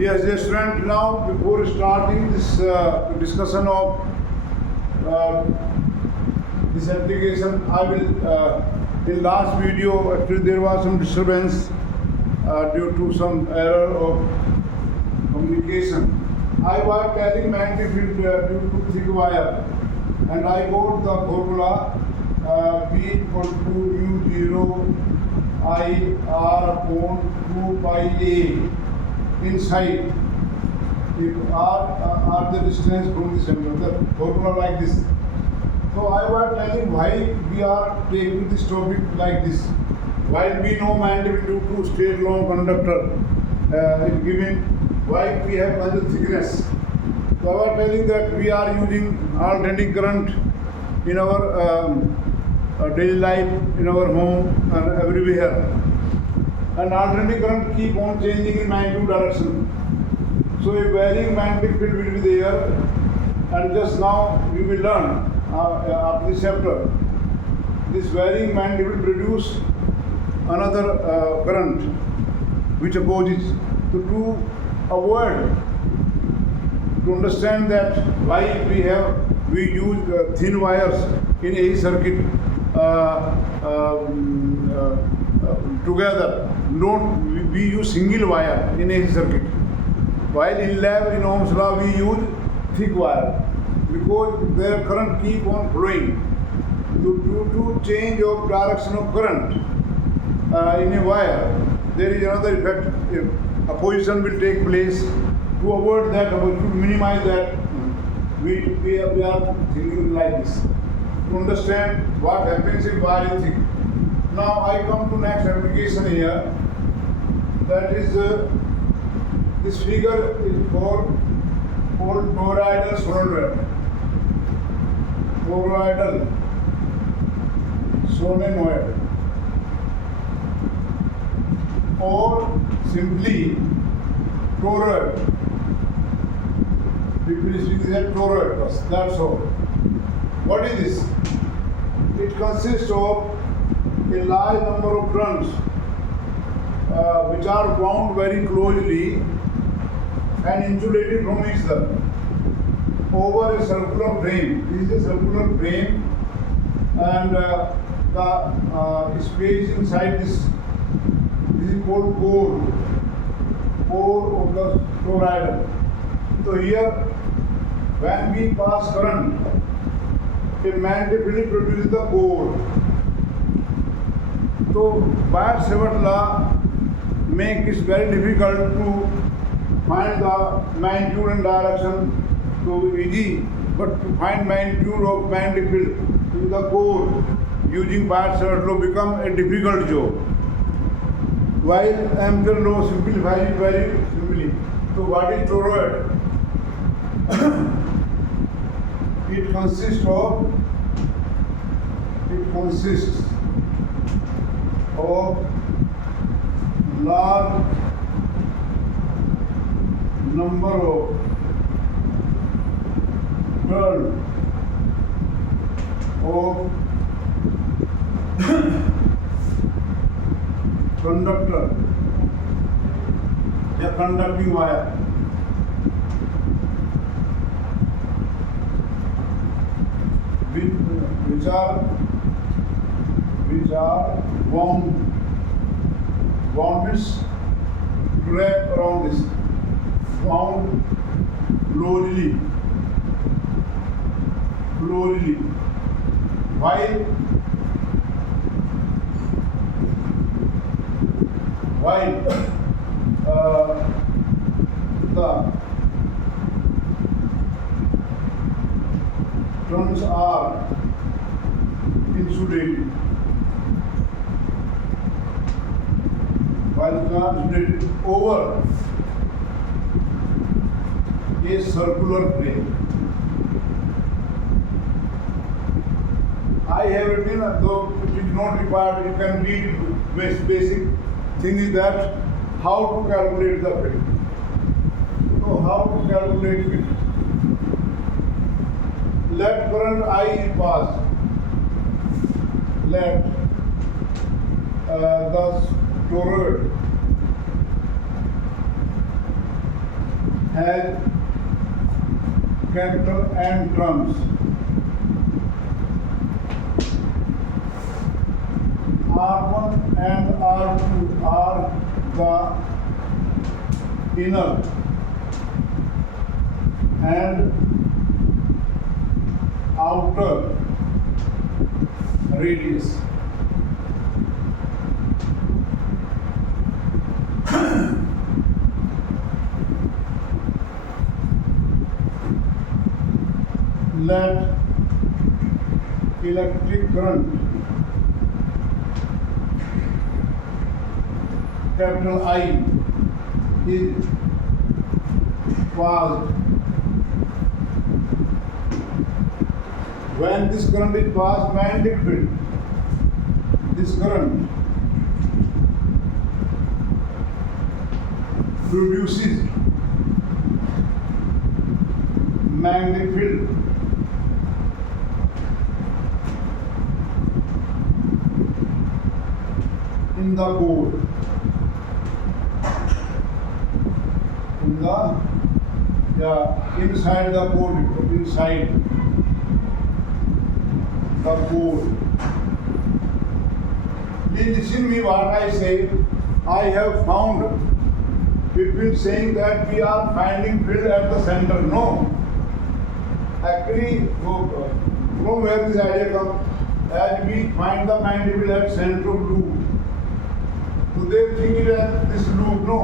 Yes, dear student, now before starting this discussion of this application, I will, in last video, actually there was some disturbance due to some error of communication. I was telling magnetic field due to thick wire, and I got the formula B equal to mu0 I R upon 2 pi A inside. If R the distance from the center, the formula like this. So I was telling why we are taking this topic like this. While we know magnetic due to straight long conductor is given, why we have other thickness. So I was telling that we are using alternating current in our daily life, in our home and everywhere. And alternating current keep on changing in magnitude direction. So a varying magnetic field will be there, and just now you will learn after this chapter. This varying magnetic will produce another current which opposes. So to avoid, to understand that why we use thin wires in a circuit together. We use single wire in a circuit. While in lab, in Ohm's law, we use thick wire because their current keep on flowing. Due to change of direction of current in a wire, there is another effect. Opposition will take place. To avoid that, to minimize that, we are thinking like this. To understand what happens if wire is thick. Now I come to next application here. That is this figure is called toroidal solenoid. Toroidal solenoid, or simply toroid. People speak that toroid. That's all. What is this? It consists of a large number of turns which are bound very closely and insulated from each other over a circular frame. This is a circular frame, and the space inside this is called core of the toroidal. So here, when we pass current, a magnetic field produces the core. So Biot-Savart law makes it very difficult to find the magnitude and direction so easy, but to find magnitude of magnetic field in the core using Biot-Savart law become a difficult job. While Ampere law simplifies it very simply. So what is toroid? It consists of large number of turns of conductor, a conducting wire, which are wound is wrapped around this, wound closely, while the turns are insulated. While they are insulated over a circular plane. I have written, though it is not required, you can read basic thing is that how to calculate the field. So how to calculate field? Let current I pass. Let the toroid has capital N turns. R1 and R2 are the inner and outer radius. Let electric current capital I is passed. When this current is passed, magnetic field, this current produces magnetic field. In the core, inside the core, inside the core. Please listen me what I say. I have found people saying that we are finding field at the center. No. Actually, from where this idea comes, as we find the magnetic field at center of loop. So they think it as this loop. No,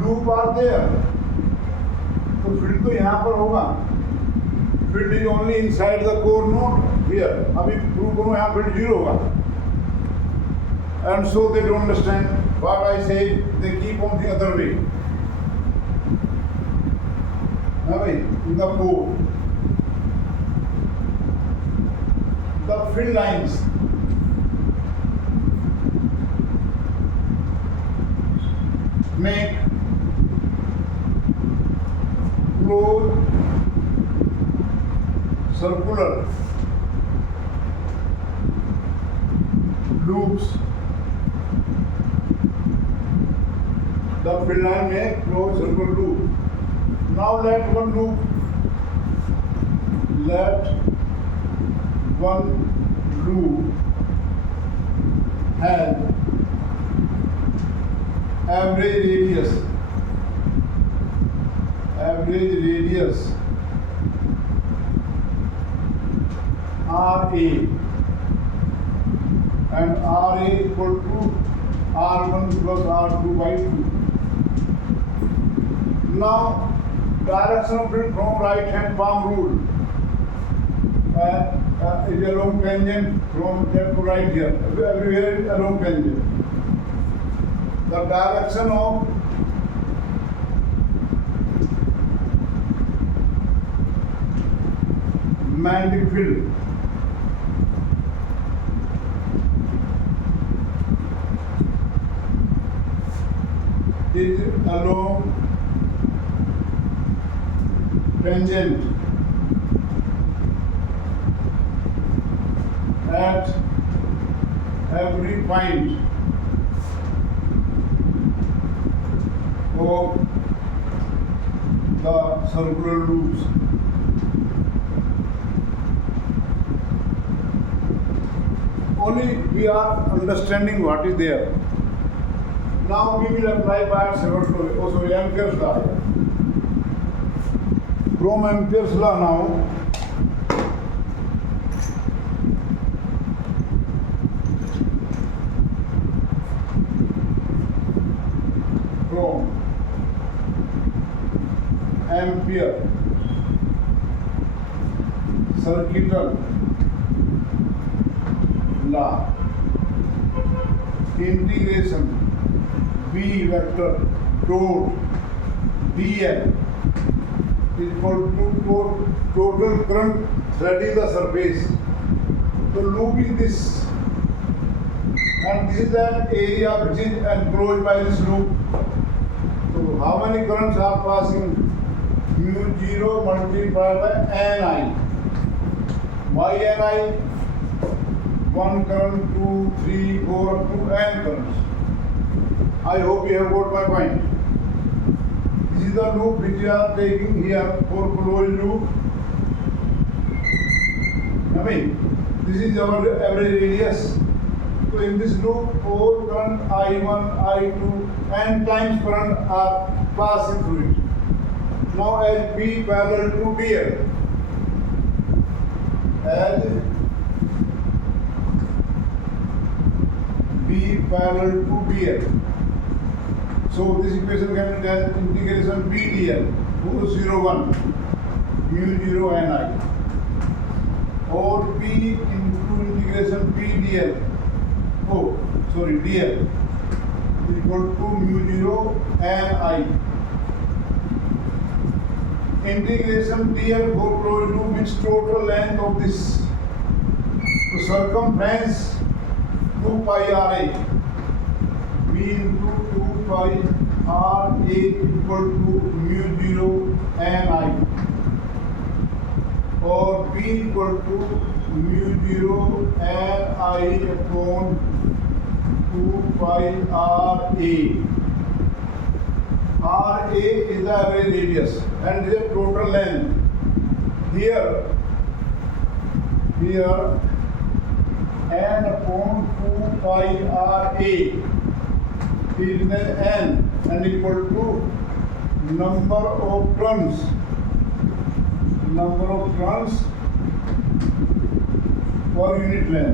loop are there. तो field तो यहाँ पर होगा. Field is only inside the core, not here. अभी prove करो यहाँ field zero होगा. And so they don't understand what I say. They keep on the other way. In the core, the field lines make closed circular loops. The field line make closed circular loop. Now let one loop have average radius RA, and RA equal to R1 plus R2 by 2. Now direction of field from right hand palm rule is along tangent from left to right here. Everywhere is along tangent. The direction of magnetic field is along tangent at every point of the circular loops. Only we are understanding what is there. Now we will apply by several also Ampere's law. From Ampere's law now, from Ampere circuital law, integration B vector dot dl is equal to total current threading the surface. So loop is this, and this is that area which is enclosed by this loop. So how many currents are passing? Mu 0 multiplied by Ni. Why Ni? 1 current, 2, 3, 4 up to N currents. I hope you have got my point. This This is the loop which we are taking here for closed loop. I mean, this is our average radius. So in this loop, all current I1, I2 and times current are passing through it. Now as B parallel to DL, as B parallel to DL. So this equation can be as integration B dl, 0, 1, mu 0 and I. Or P into integration B dl, dl equal to mu 0 and I. Integration dl for closed loop means total length of this. So circumference 2 pi Ra. B into 2 pi Ra equal to mu 0 and I. Or B equal to mu 0 and I upon 2 pi Ra. Ra is the average radius and this is total length. Here n upon 2 pi Ra is the n and equal to number of turns per unit length.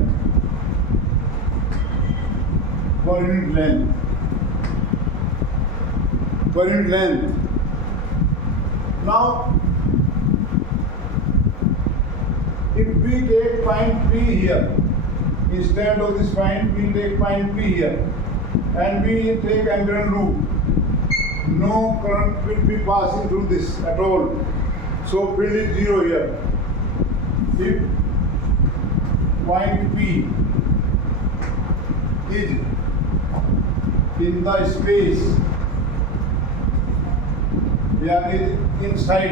Now, if we take point P here, instead of this point, we take point P here, and we take angular loop, no current will be passing through this at all. So field is 0 here. If point P is in the space, is inside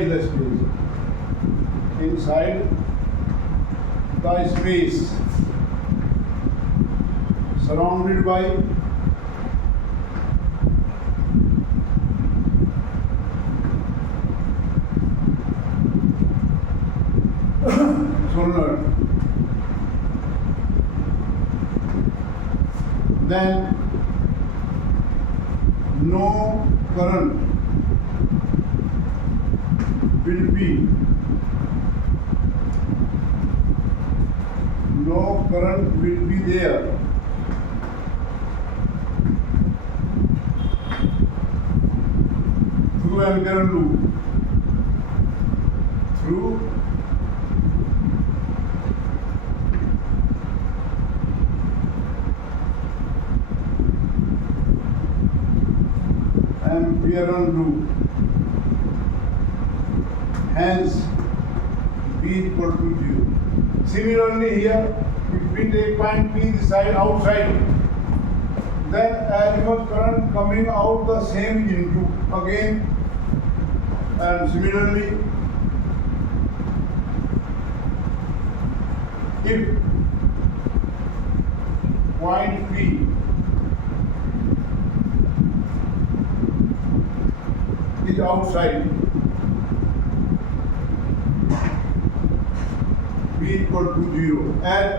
the space, surrounded by solenoid, then no current will be there through angular loop, ampere loop. Hence B equal to 0. Similarly here, if we take point P this side outside, then as much current coming out the same into again, and similarly if point P is outside, B equal to 0, and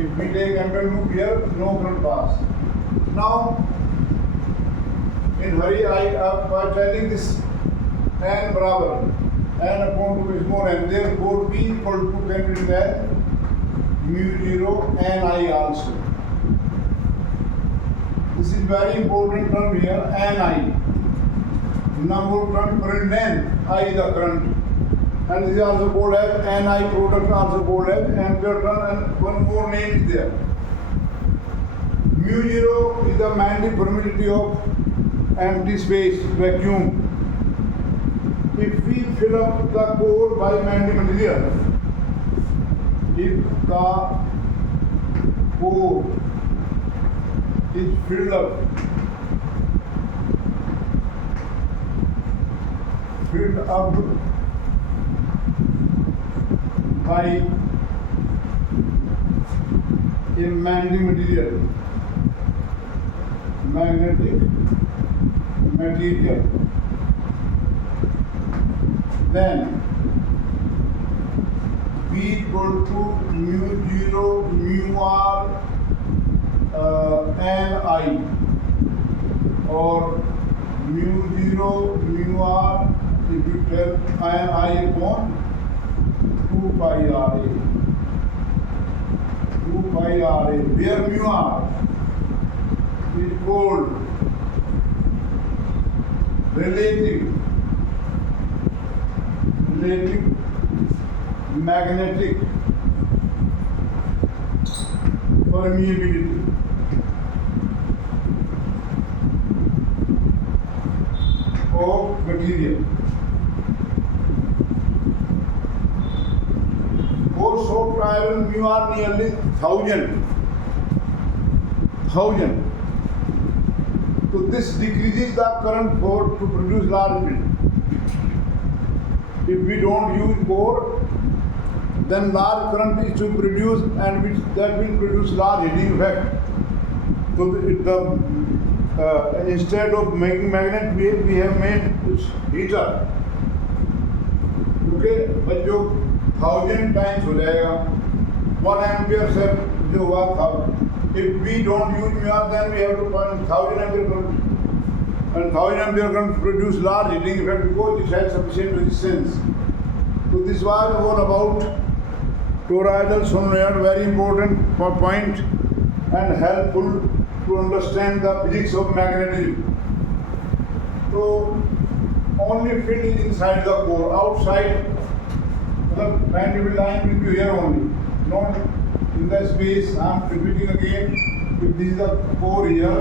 if we take ampere loop here, no current pass. Now, in hurry, I am telling this n barabar, n upon 2 is more n, therefore B equal to can be written as mu 0 and I also. This is very important term here, and I. Number of turn current length, I the current. And this is also called as Ni product, also called as ampere turn, and one more name is there. Mu 0 is the magnetic permeability of empty space, vacuum. If we fill up the core by magnetic material, if the core is filled up by a magnetic material, then V equal to mu 0 mu r n I, or mu 0 mu r if you tell n I upon 2 pi r a. 2 pi r a, where mu r is called relative magnetic permeability. Of material. For soft iron, mu are nearly 1000. So this decreases the current core to produce large field. If we don't use core, then large current is to produce, and that will produce large heating effect. So instead of making magnet, we have made heater. Okay, but जो 1000 times हो जाएगा, 1 ampere से जो हुआ था. If we don't use mu, then we have to find 1000 ampere current, and 1000 ampere current produce large heating effect because it has sufficient resistance. So this was all about toroidal solenoid, very important point and helpful to understand the physics of magnetism. So only field is inside the core. Outside, the magnetic line will be here only, not in the space. I am repeating again. If this is the core here,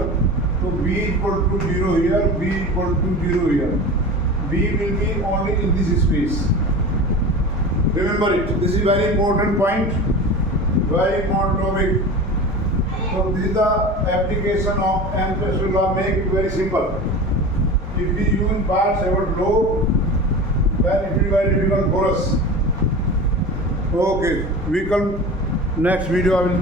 so V equal to 0 here, V equal to 0 here. V will be only in this space. Remember it. This is very important point, very important topic. So this is the application of Ampere's law. Make it very simple. If we use parts ever low, then it will be very difficult for us. Okay, we come next video. I will